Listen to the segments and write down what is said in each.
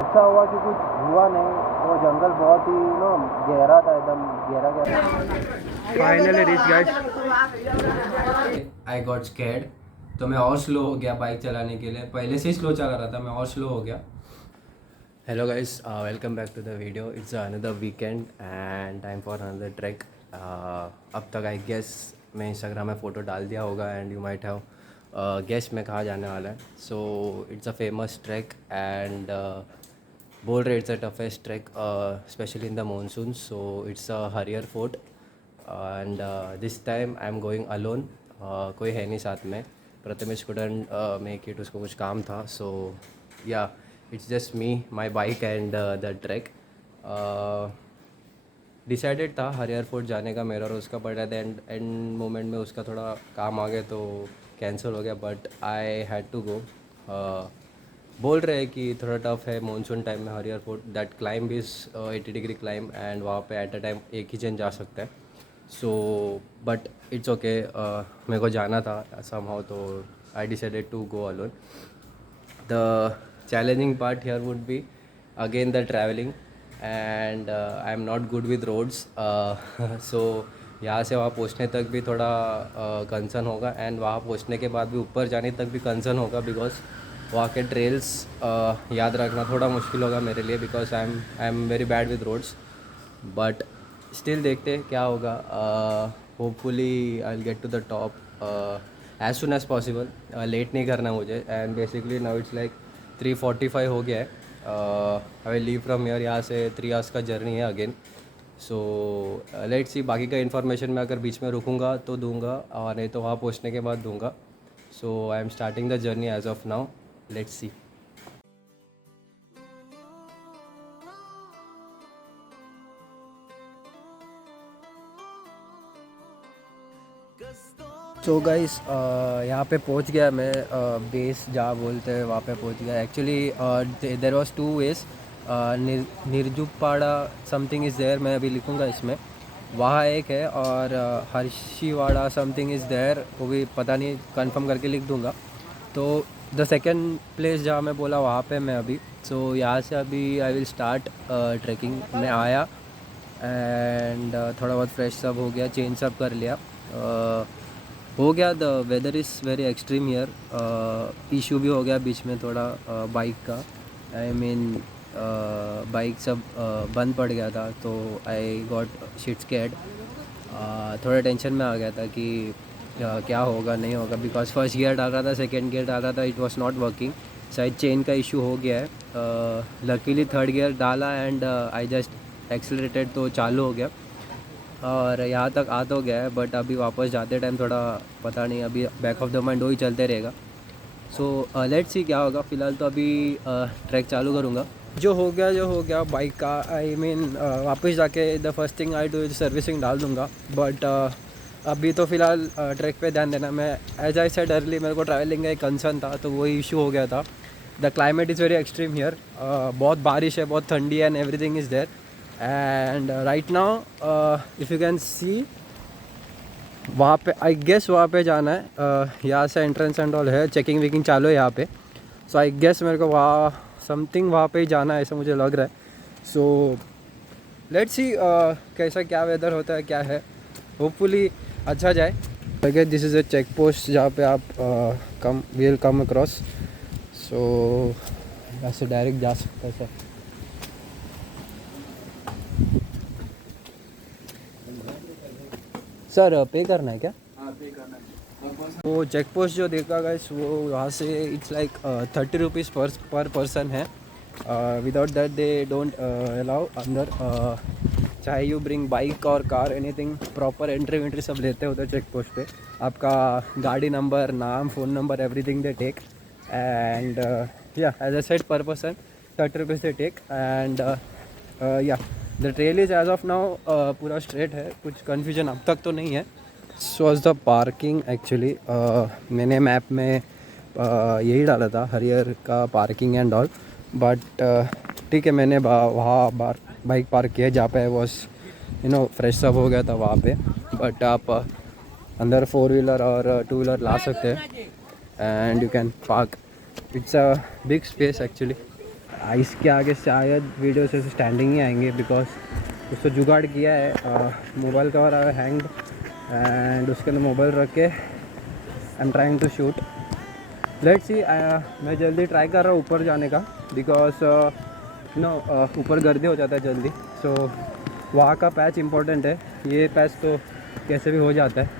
अच्छा हुआ कि कुछ हुआ नहीं, वो जंगल बहुत ही गहरा था, एकदम गहरा गहरा। Finally reach guys. I got scared, तो मैं और स्लो हो गया बाइक चलाने के लिए। पहले से ही स्लो चला रहा था, मैं और स्लो हो गया। Hello guys, welcome back to the video. It's another weekend and time for another trek. अब तक आई गेस मैं इंस्टाग्राम में फ़ोटो डाल दिया होगा and you might have guess में कहाँ जाने वाला है। So it's a famous trek and बोल रहे it's a toughest trek specially in the monsoon. So it's a Harihar fort and this time I am going alone. कोई है नहीं साथ में, प्रथमेश कुडंट मेक इट, उसको कुछ काम था। सो या it's just me, my bike and the track. Decided था हरियर फोर्ट जाने का मेरा और उसका, but at the end moment में उसका थोड़ा काम आ गया तो कैंसिल हो गया। But I had to go. बोल रहे हैं कि थोड़ा टफ है मानसून टाइम में हरियर fort. That climb is 80 degree climb and वहाँ पे एट अ टाइम एक ही जन जा सकता है। सो बट इट्स ओके, मेरे को जाना था समहाउ, तो I decided to go alone. The challenging part here would be again the traveling and I am not good with roads. So यहाँ से वहाँ पहुँचने तक भी थोड़ा कंसर्न होगा एंड वहाँ पहुँचने के बाद भी ऊपर जाने तक भी कंसर्न होगा, बिकॉज वहाँ के ट्रेल्स याद रखना थोड़ा मुश्किल होगा मेरे लिए, because I am very bad with roads. But still देखते हैं क्या होगा। Hopefully I will get to the top as soon as possible. Late नहीं करना मुझे and basically now it's like 3:45 हो गया है। I will leave from here, यहाँ से 3 आवर्स का जर्नी है अगेन। सो लेट्स सी, बाकी का इन्फॉर्मेशन मैं अगर बीच में रुकूंगा तो दूंगा और नहीं तो वहाँ पहुँचने के बाद दूंगा। So I am starting the journey as of now, let's see. So guys, यहाँ पे पहुँच गया मैं। बेस जहाँ बोलते हैं वहाँ पे पहुँच गया। Actually there was 2 ways. Nirjupada something is there, मैं अभी लिखूँगा इसमें, वहाँ एक है, और हर्षीवाड़ा समथिंग इज़ देयर, वो भी पता नहीं, कंफर्म करके लिख दूँगा। तो द सेकेंड प्लेस जहाँ मैं बोला वहाँ पे मैं अभी। सो यहाँ से अभी आई विल स्टार्ट ट्रैकिंग। मैं आया एंड थोड़ा बहुत फ्रेश सब हो गया, चेंज सब कर लिया, हो गया। The weather is very extreme here. Issue भी हो गया बीच में थोड़ा बाइक का। आई मीन बाइक सब बंद पड़ गया था, तो आई गॉट शिट स्कैर्ड। थोड़ा टेंशन में आ गया था कि क्या होगा नहीं होगा, बिकॉज फर्स्ट गियर डाल रहा था, सेकेंड गियर डाल रहा था, इट वॉज नॉट वर्किंग। शायद चेन का इशू हो गया है। लकीली थर्ड गियर डाला एंड आई जस्ट एक्सेलरेटेड, तो चालू हो गया और यहाँ तक आ तो गया है। बट अभी वापस जाते टाइम थोड़ा पता नहीं, अभी बैक ऑफ द माइंड वही चलते रहेगा। सो लेट्स सी क्या होगा। फ़िलहाल तो अभी ट्रैक चालू करूँगा। जो हो गया बाइक का। आई मीन वापस जाके the first thing I do servicing डाल दूँगा। बट अभी तो फ़िलहाल ट्रैक पे ध्यान देना। मैं एज आई सेड अर्ली, मेरे को ट्रैवलिंग का एक कंसर्न था, तो वही इशू हो गया था। The climate is very extreme here. बहुत बारिश है, बहुत ठंडी है and everything is there. And right now if you can see, वहाँ पे आई गेस वहाँ पे जाना है। यहाँ से एंट्रेंस एंड ऑल है, चेकिंग वेकिंग चालू है यहाँ पे। सो आई गेस मेरे को वहाँ समथिंग वहाँ पे ही जाना है, ऐसा मुझे लग रहा है। सो लेट्स सी कैसा क्या वेदर होता है, क्या है। होपफुली अच्छा जाए। I guess this is a check post जहाँ पे आप विल कम अक्रॉस। सो यहाँ से डायरेक्ट जा सकता है सर। सर पे करना है क्या? हाँ, पे करना है। वो चेक पोस्ट जो देखा गाइस, वो वहाँ से इट्स लाइक 30 रुपीज़ पर पर्सन है। Without that they don't allow अंदर। चाहे यू ब्रिंग बाइक और कार, एनीथिंग, प्रॉपर एंट्री वेंट्री सब लेते होते चेक पोस्ट पे। आपका गाड़ी नंबर, नाम, phone number, everything they take. And yeah as a said पर person 30 rupees they take. And yeah the trail is as of now पूरा स्ट्रेट है, कुछ कन्फ्यूजन अब तक तो नहीं है। वॉज द पार्किंग एक्चुअली, मैंने मैप में यही डाला था, हरियर का पार्किंग एंड ऑल। बट ठीक है, मैंने वहाँ बाइक पार्क किया जहाँ पे वॉज फ्रेश अप हो गया था वहाँ पे। बट आप अंदर 4 व्हीलर और 2 व्हीलर ला सकते हैं and you can park. It's a big space actually. इसके आगे शायद वीडियो से स्टैंडिंग ही आएंगे बिकॉज कुछ तो जुगाड़ किया है। मोबाइल कवर आया हैंग्ड एंड उसके अंदर मोबाइल रख के I am trying to shoot. Let's see. मैं जल्दी ट्राई कर रहा हूँ ऊपर जाने का बिकॉज ऊपर गर्दी हो जाता है जल्दी। सो वहाँ का पैच इम्पोर्टेंट है, ये पैच तो कैसे भी हो जाता है।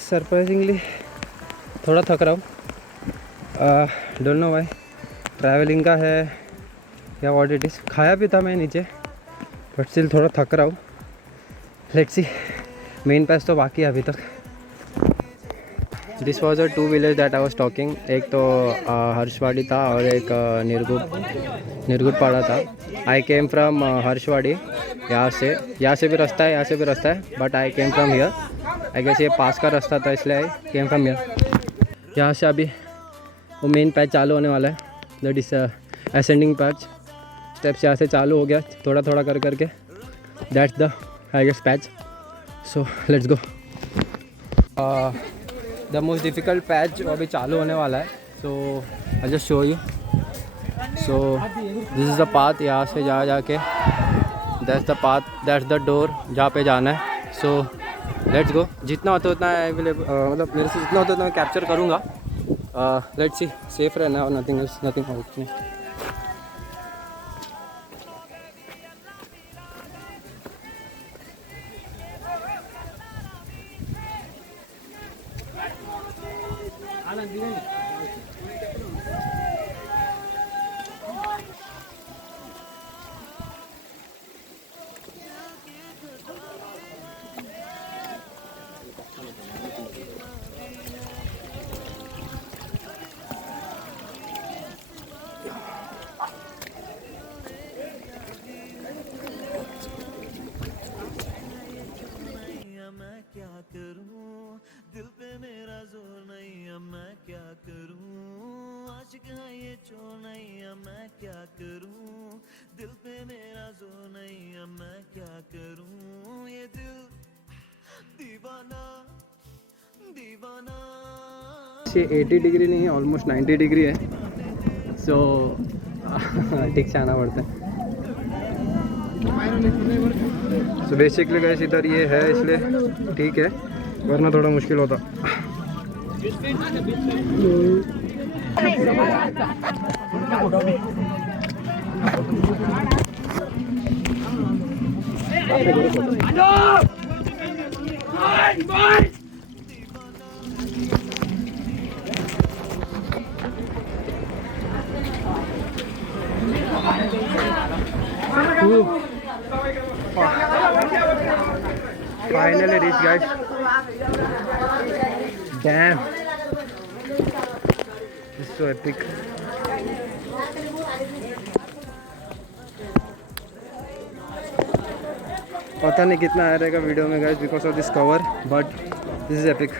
सरप्राइजिंगली थोड़ा थक रहा हूँ, डोंट नो व्हाई, ट्रैवलिंग का है या व्हाट इट इज़। खाया भी था मैं नीचे बट स्टिल थोड़ा थक रहा हूँ। लेट्स सी, मेन पैच तो बाकी है अभी तक। This was a 2 village that I was talking. एक तो हर्षवाड़ी था और एक निर्गुट पाड़ा था। आई केम फ्रॉम हर्षवाड़ी। यहाँ से भी रास्ता है, यहाँ से भी रास्ता है, but I came from here. I guess ये पास का रास्ता था इसलिए आई केम फ्रॉम हियर। यहाँ से अभी वो मेन पैच चालू होने वाला है, that is ascending patch. Steps यहाँ से चालू हो गया थोड़ा थोड़ा कर करके। That's the highest patch. So let's go. The most difficult patch अभी चालू होने वाला है। So I just show you. So this is the path. यहाँ से जाके that's the path, that's the door जहाँ पे जाना है। So let's go. जितना होता है उतना अवेलेबल, मतलब मेरे से जितना होता है उतना मैं कैप्चर करूँगा। लेट्स सी, सेफ रहना और नथिंग इज नथिंग आउट। ये 80 डिग्री नहीं है, ऑलमोस्ट 90 डिग्री है। सो ठीक से आना पड़ता है। सो बेसिकली गाइस इधर ये है इसलिए ठीक है, वरना थोड़ा मुश्किल होता। Finally reached, guys. Damn, this is so epic. पता नहीं कितना आ रहेगा वीडियो में guys because of this cover, but this is epic.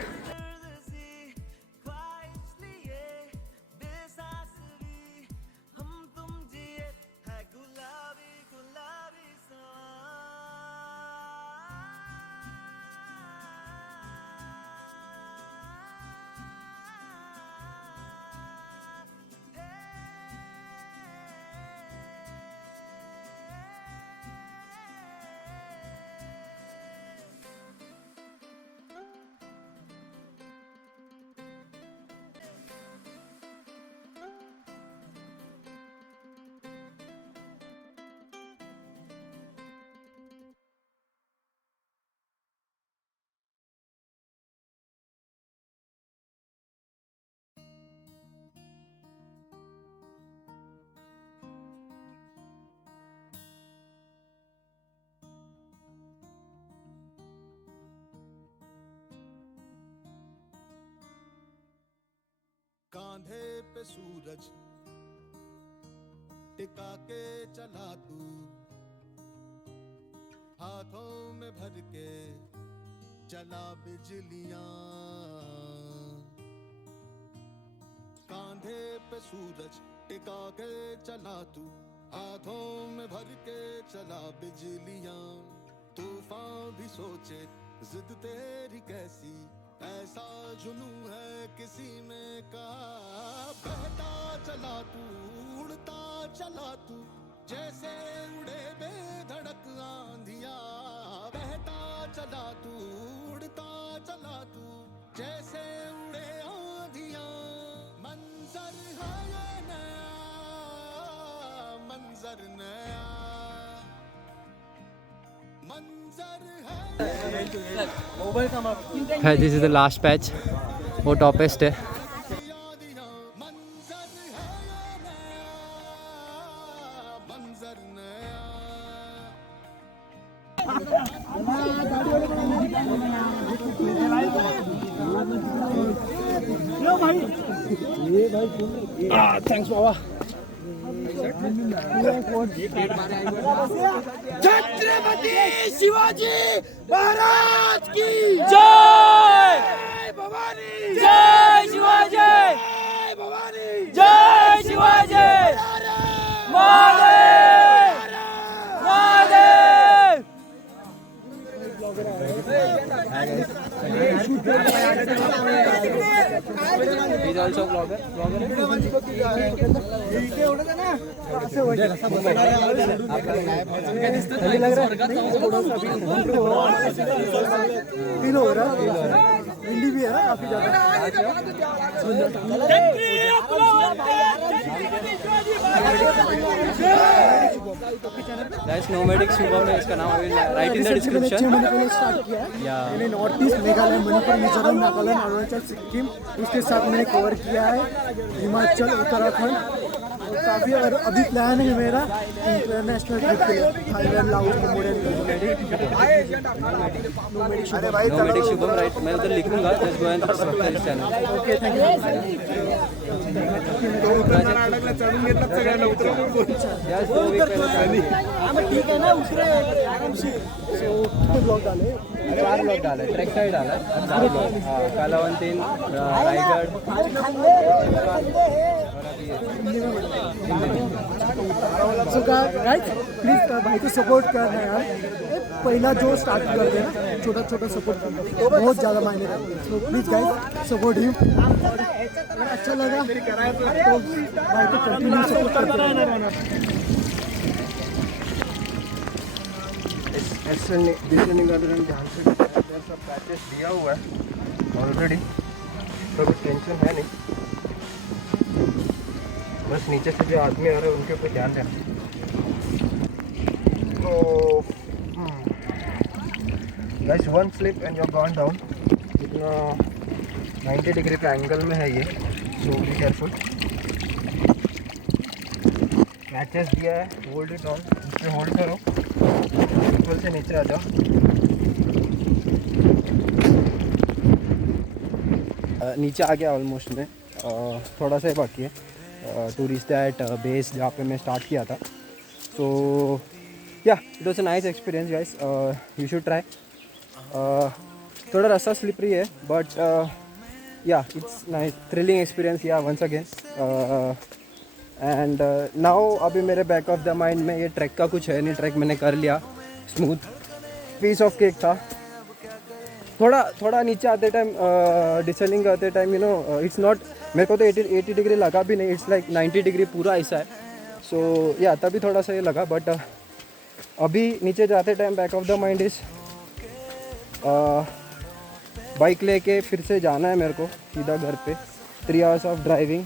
कांधे पे सूरज टिका के चला तू, हाथों में भर के चला बिजलियां। कांधे पे सूरज टिका के चला तू, हाथों में भर के चला बिजलियां, तूफान भी सोचे जिद तेरी कैसी, ऐसा जुनू है किसी में कहा। बहता चला तू, उड़ता चला तू, जैसे उड़े बेधड़क आंधिया। बहता चला तू, उड़ता चला तू, जैसे उड़े आंधिया। मंजर है ये नया, मंजर नया, मंजर है। है this is the last patch, वो टॉपेस्ट है। मंजर है ये नया, मंजर नया। थैंक्स बाबा। छत्रपति शिवाजी महाराज की जय। भवानी जय शिवाजी, जय भवानी जय Shivaji. Mahadev Mahadev. He's also a vlogger. Feel हो रहा है, विंडी भी है ना काफी That's Nomadic Shubham है इसका नाम, I will write in the description. मैंने स्टार्ट किया है। Yeah. मैंने नॉर्थ ईस्ट, मेघालय, मणिपुर, मिजोरम, नागालैंड, अरुणाचल, सिक्किम, उसके साथ मैंने कवर किया है हिमाचल, उत्तराखंड। और काफ़ी, और अभी प्लान है मेरा इंटरनेशनल ट्रिप के लिए, Thailand, Laos, Nomadic Shubham, right? मैं उधर लिखूंगा, just go and subscribe his channel. Okay, thank you. Just 2 week पहले ठीक है ना, उतरे आराम से। ब्लॉग डाले, 4 ब्लॉग डाला है, ट्रैक का ही डाला है 4 ब्लॉग। हाँ, कालावंतीन, रायगढ़। सो गाइस प्लीज भाई को सपोर्ट करना यार। पहला जो स्टार्ट कर देना, छोटा छोटा सपोर्ट करना बहुत ज़्यादा मायने रखते हैं। So please guys support him. अगर अच्छा लगा तो भाई को कंटिन्यू सपोर्ट करते रहना। ध्यान से सब पैचेस दिया हुआ है ऑलरेडी, तो कुछ टेंशन है नहीं। बस नीचे से जो आदमी आ रहे हैं उनके ऊपर ध्यान देना। तो guys, 1 slip and you are gone down. इतना 90 डिग्री का एंगल में है ये, सो बी केयरफुल। पैचेस दिया है, होल्ड इट ऑन, इस पे होल्ड करो, ऊपर से नीचे आ जाओ। नीचे आ गया ऑलमोस्ट में, थोड़ा सा ही बाकी है टू रीच दैट बेस जहाँ पे मैं स्टार्ट किया था। सो या it was a nice experience guys, you should try. थोड़ा रास्ता स्लिपरी है बट या इट्स नाइस, थ्रिलिंग एक्सपीरियंस या वंस अगेन। एंड नाउ अभी मेरे बैक ऑफ द माइंड में ये ट्रैक का कुछ है नहीं, ट्रैक मैंने कर लिया, स्मूथ पीस ऑफ केक था। थोड़ा नीचे आते टाइम, डिसेंडिंग करते time, you know it's not, मेरे को तो 80 डिग्री लगा भी नहीं, इट्स लाइक 90 डिग्री पूरा ऐसा है। सो या तभी थोड़ा सा ये लगा, बट अभी नीचे जाते time back of the mind is bike लेके फिर से जाना है मेरे को सीधा घर पे। 3 आवर्स ऑफ ड्राइविंग,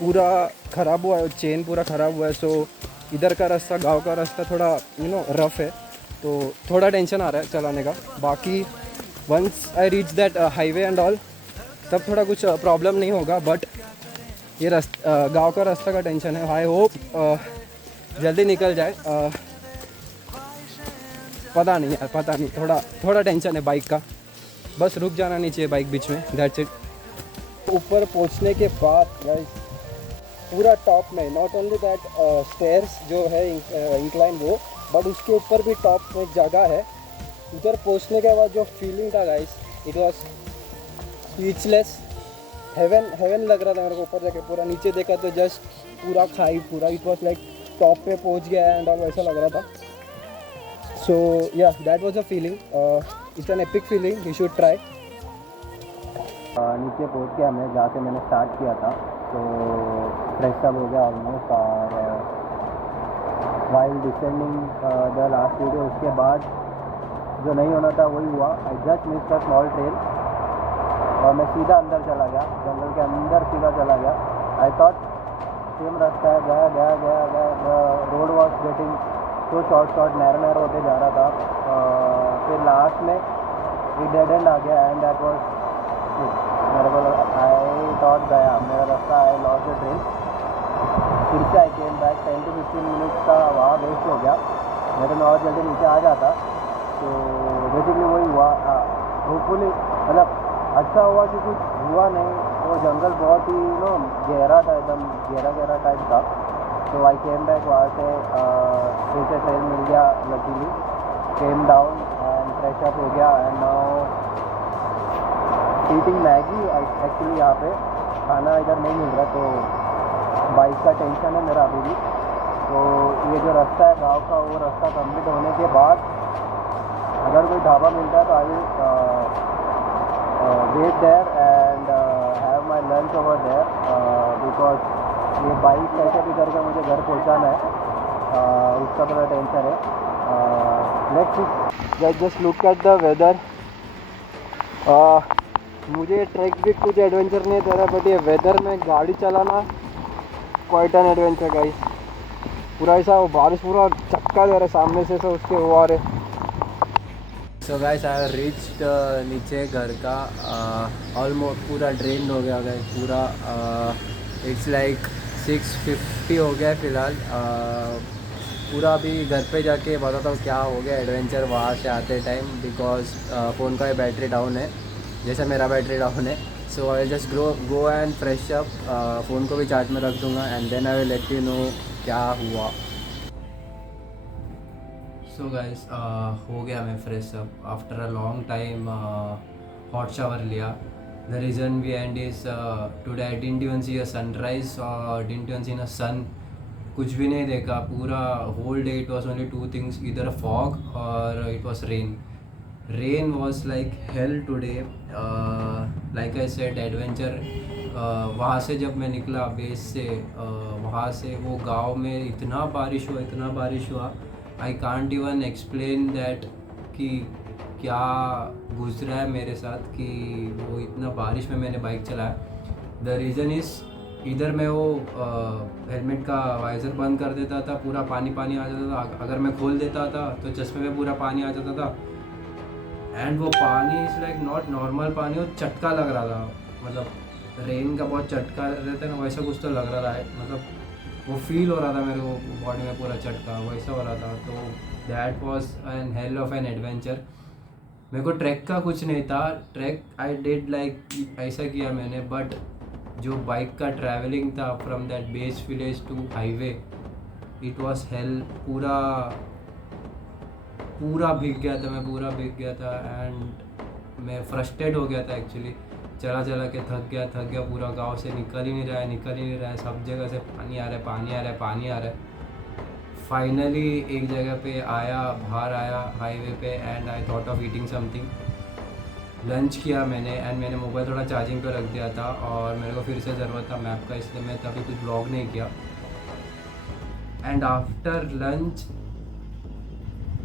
पूरा ख़राब हुआ है, चेन पूरा ख़राब हुआ है। सो इधर का रास्ता, गांव का रास्ता थोड़ा यू नो रफ़ है, तो थोड़ा टेंशन आ रहा है चलाने का। बाकी once I reach that highway and all, तब थोड़ा कुछ प्रॉब्लम नहीं होगा, बट ये गांव का रास्ता का टेंशन है। आई होप जल्दी निकल जाए। पता नहीं यार, पता नहीं, थोड़ा टेंशन है बाइक का। बस रुक जाना नहीं चाहिए बाइक बीच में, दैट्स इट। ऊपर पहुंचने के बाद गाइस पूरा टॉप में, नॉट ओनली दैट स्टेयर्स जो है इंक्लाइन वो, बट उसके ऊपर भी टॉप में जगह है। उधर पहुंचने के बाद जो फीलिंग था guys, it was speechless, heaven लग रहा था मेरे को। ऊपर जाके पूरा नीचे देखा तो जस्ट पूरा खाई पूरा इट वॉज लाइक टॉप पे पहुंच गया एंड ऑल वैसा लग रहा था. सो या that was a feeling. It's an epic feeling. You should try. नीचे पहुंच गया मैं जहाँ से मैंने स्टार्ट किया था. तो फ्रेश अप हो गया ऑलमोस्ट. और while descending the last video उसके बाद जो नहीं होना था वही हुआ. I just miss the small trail और मैं सीधा अंदर चला गया. जंगल के अंदर सीधा चला गया. आई थॉट सेम रास्ता है. गया रोड वॉज गेटिंग तो शॉर्ट नैरो होते जा रहा था. फिर लास्ट में एक डेड एंड आ गया एंड दैट वॉज मेरे को आई थॉट गया मेरा रास्ता. I lost the train. फिर से आई केम बैक. 10 to 15 मिनट्स का वहाँ वेस्ट हो गया. मैं तो और जल्दी नीचे आ जाता. तो बेसिकली वही हुआ. होपफुली मतलब अच्छा हुआ कि कुछ हुआ नहीं. वो जंगल बहुत ही गहरा था, एकदम गहरा टाइप था. तो आई केम बैक. वहाँ से फिर से ट्रेन मिल गया luckily. Came down and fresh up हो गया and now eating Maggi. Actually यहाँ पे खाना इधर नहीं मिल रहा तो बाइक का टेंशन है मेरा अभी भी. तो ये जो रास्ता है गांव का वो रास्ता कंप्लीट होने के बाद अगर कोई ढाबा मिलता है तो I will wait there and have my lunch over there. Because ये बाइक कैसे भी करके मुझे घर पहुंचाना है. उसका थोड़ा टेंशन है. Let's just look at the weather. मुझे ट्रैक भी कुछ एडवेंचर नहीं दे रहा बट ये वेदर में गाड़ी चलाना क्वाइट एन एडवेंचर गाइस. पूरा ऐसा वो बारिश पूरा चक्का दे रहा है सामने से. उसके वो आ रहे. सो गाइस आई रीच्ड नीचे घर का. ऑलमोस्ट पूरा ड्रेन हो गया गाइस पूरा. इट्स लाइक 6:50 हो गया फ़िलहाल. पूरा अभी घर पे जाके बताता हूँ क्या हो गया एडवेंचर वहाँ से आते टाइम. बिकॉज फ़ोन का बैटरी डाउन है जैसे मेरा बैटरी डाउन है. So I just go and fresh up. Phone को भी चार्ज में रख दूँगा and then I will let you know क्या हुआ. सो गाइस हो गया मैं fresh up after a long time. Hot shower लिया. The reason we and is today I didn't even see a sunrise और डिडंट इवन सी अ सन. कुछ भी नहीं देखा पूरा whole day. It was only 2 things, इधर फॉग और it was rain. Rain was like hell today. Like I said adventure. वहाँ से जब मैं निकला बेस से वहाँ से वो गांव में इतना बारिश हुआ. I can't even explain that कि क्या गुजरा है मेरे साथ कि वो इतना बारिश में मैंने बाइक चलाया. द रीज़न इज़ इधर मैं वो हेलमेट का वाइज़र बंद कर देता था पूरा पानी आ जाता था. अगर मैं खोल देता था तो चश्मे में पूरा पानी आ जाता था. एंड वो पानी इज़ लाइक नॉट नॉर्मल पानी. वो चटका लग रहा था. मतलब रेन का बहुत चटका रहता है ना वैसा कुछ तो लग रहा है. मतलब वो फील हो रहा था मेरे को बॉडी में पूरा चटका वैसा हो रहा था. तो that was an hell of an adventure. मेरे को ट्रैक का कुछ नहीं था. ट्रैक आई डिड लाइक ऐसा किया मैंने. बट जो बाइक का ट्रैवलिंग था from that base village to highway it was hell. पूरा भीग गया था मैं. पूरा भीग गया था एंड मैं फ्रस्ट्रेट हो गया था एक्चुअली. चला के थक गया. पूरा गांव से निकल ही नहीं रहा है. सब जगह से पानी आ रहा है. फाइनली एक जगह पे बाहर आया हाईवे पे and I thought of eating something. Lunch किया मैंने एंड मैंने मोबाइल थोड़ा चार्जिंग पे रख दिया था और मेरे को फिर से ज़रूरत था मैप का इसलिए मैं तभी कुछ ब्लॉग नहीं किया. एंड आफ्टर लंच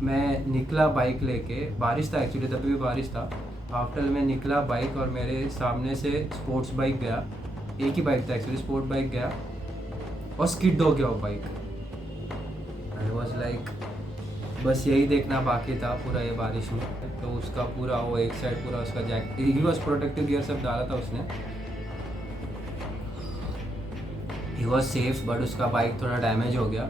मैं निकला बाइक लेके. बारिश था एक्चुअली तभी भी बारिश था. आफ्टर मैं निकला बाइक और मेरे सामने से स्पोर्ट्स बाइक गया. एक ही बाइक था एक्चुअली. स्पोर्ट बाइक गया और स्किड हो गया वो बाइक. आई वॉज लाइक बस यही देखना बाकी था पूरा ये बारिश में. तो उसका पूरा वो एक साइड पूरा उसका jacket he was protective gear सब डाला था उसने. ही वॉज सेफ बट उसका बाइक थोड़ा डैमेज हो गया.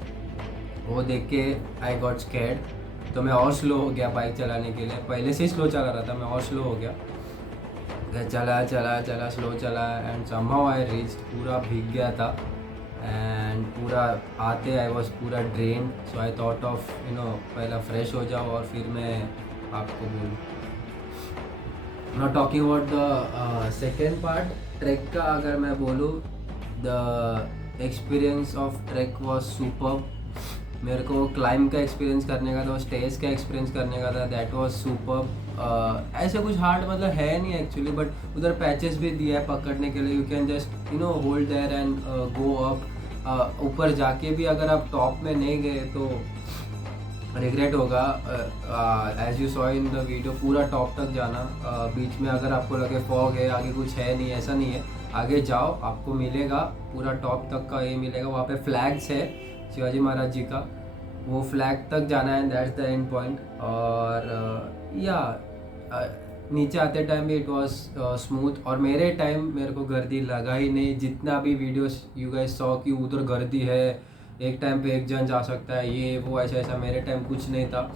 वो देख के आई गॉट स्कैर्ड. तो मैं और स्लो हो गया बाइक चलाने के लिए. पहले से ही स्लो चला रहा था मैं और स्लो हो गया. चला स्लो चला एंड समहाउ आई रीच. पूरा भीग गया था एंड पूरा आते आई वॉज पूरा drain. So I thought of पहला फ्रेश हो जाओ और फिर मैं आपको बोलूँ. Not talking about the second part track का. अगर मैं बोलूँ the experience of track was super. मेरे को क्लाइंब का एक्सपीरियंस करने का था, स्टेज का एक्सपीरियंस करने का था, दैट वाज सुपर। ऐसे कुछ हार्ड मतलब है नहीं एक्चुअली, बट उधर पैचेस भी दिया है पकड़ने के लिए, you can just hold their and go up. ऊपर जाके भी अगर आप टॉप में नहीं गए तो रिग्रेट होगा। As you saw in the video, पूरा टॉप तक जाना। बीच में अगर आपको लगे फॉग है, आगे कुछ है नहीं, ऐसा नहीं है, आगे जाओ आपको मिलेगा, पूरा टॉप तक का ये मिलेगा। वहाँ पे फ्लैग्स है शिवाजी महाराज जी का, वो फ्लैग तक जाना है, दैट्स द एंड पॉइंट। और नीचे आते टाइम भी इट वाज स्मूथ, और मेरे टाइम मेरे को गर्दी लगा ही नहीं। जितना भी वीडियोस यू गाइस सॉ कि उधर गर्दी है, एक टाइम पे एक जन जा सकता है, ये वो ऐसा ऐसा, मेरे टाइम कुछ नहीं था।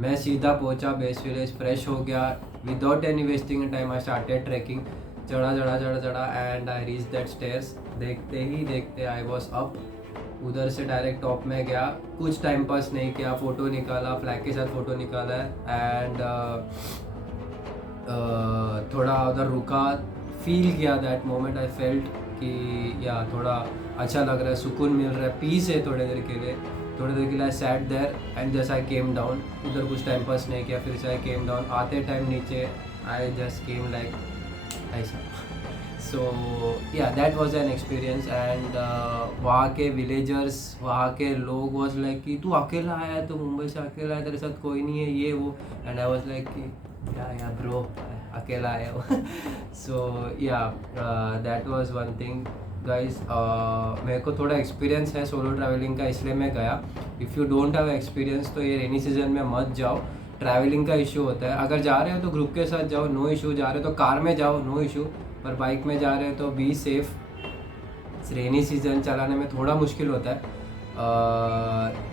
मैं सीधा पहुंचा बेस विलेज, फ्रेश हो गया, without any wasting time I started trekking. चढ़ा and I reach that stairs. देखते ही देखते आई वॉज अप, उधर से डायरेक्ट टॉप में गया। कुछ टाइम पास नहीं किया, फ़ोटो निकाला, फ्लैग के साथ फ़ोटो निकाला है, एंड थोड़ा उधर रुका, फील किया दैट मोमेंट। आई फेल्ट कि या थोड़ा अच्छा लग रहा है, सुकून मिल रहा है, पीस है थोड़ी देर के लिए। I sat there and just I came down. उधर कुछ टाइम पास नहीं किया, फिर से आई केम डाउन। आते टाइम नीचे आई जस्ट केम लाइक ऐसा। सो या that was an experience. And वहाँ के विलेजर्स, वहाँ के लोग वाज लाइक कि तू अकेला आया है, तो मुंबई से अकेला है, तेरे साथ कोई नहीं है, ये वो। एंड आई वाज लाइक कि या ब्रो, अकेला आया हो। सो या that was one thing guys. मेरे को थोड़ा एक्सपीरियंस है सोलो ट्रैवलिंग का, इसलिए मैं गया। If you don't have experience तो ये रेनी सीजन में मत जाओ, ट्रैवलिंग का इशू होता है। अगर जा रहे हो तो ग्रुप के साथ जाओ, नो इशू। जा रहे हो तो कार में जाओ, नो इशू। पर बाइक में जा रहे हो तो बी सेफ। रेनी सीजन चलाने में थोड़ा मुश्किल होता है।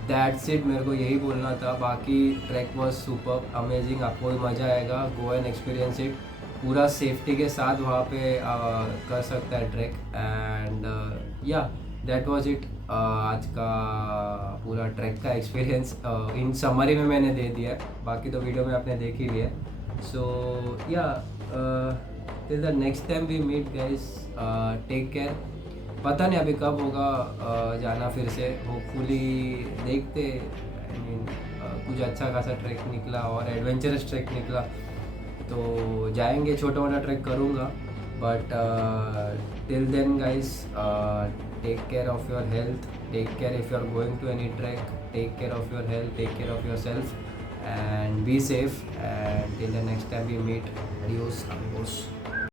दैट्स इट, मेरे को यही बोलना था। बाकी ट्रैक वॉज सुपर अमेजिंग, आपको भी मज़ा आएगा, गो एंड एक्सपीरियंस इट। पूरा सेफ्टी के साथ वहाँ पे कर सकता है ट्रैक। एंड या दैट वाज इट, आज का पूरा ट्रैक का एक्सपीरियंस इन समरी में मैंने दे दिया है, बाकी तो वीडियो में आपने देख ही लिया। सो या till the next time we meet guys, take care. पता नहीं अभी कब होगा जाना फिर से, होपफुली देखते। आई मीन कुछ अच्छा खासा ट्रैक निकला और एडवेंचरस ट्रैक निकला तो जाएंगे, छोटा मोटा ट्रैक करूँगा। But till then guys, take care of your health, take care if you are going to any track, take care of your health, take care of yourself, and be safe, and till the next time we meet, adios amigos.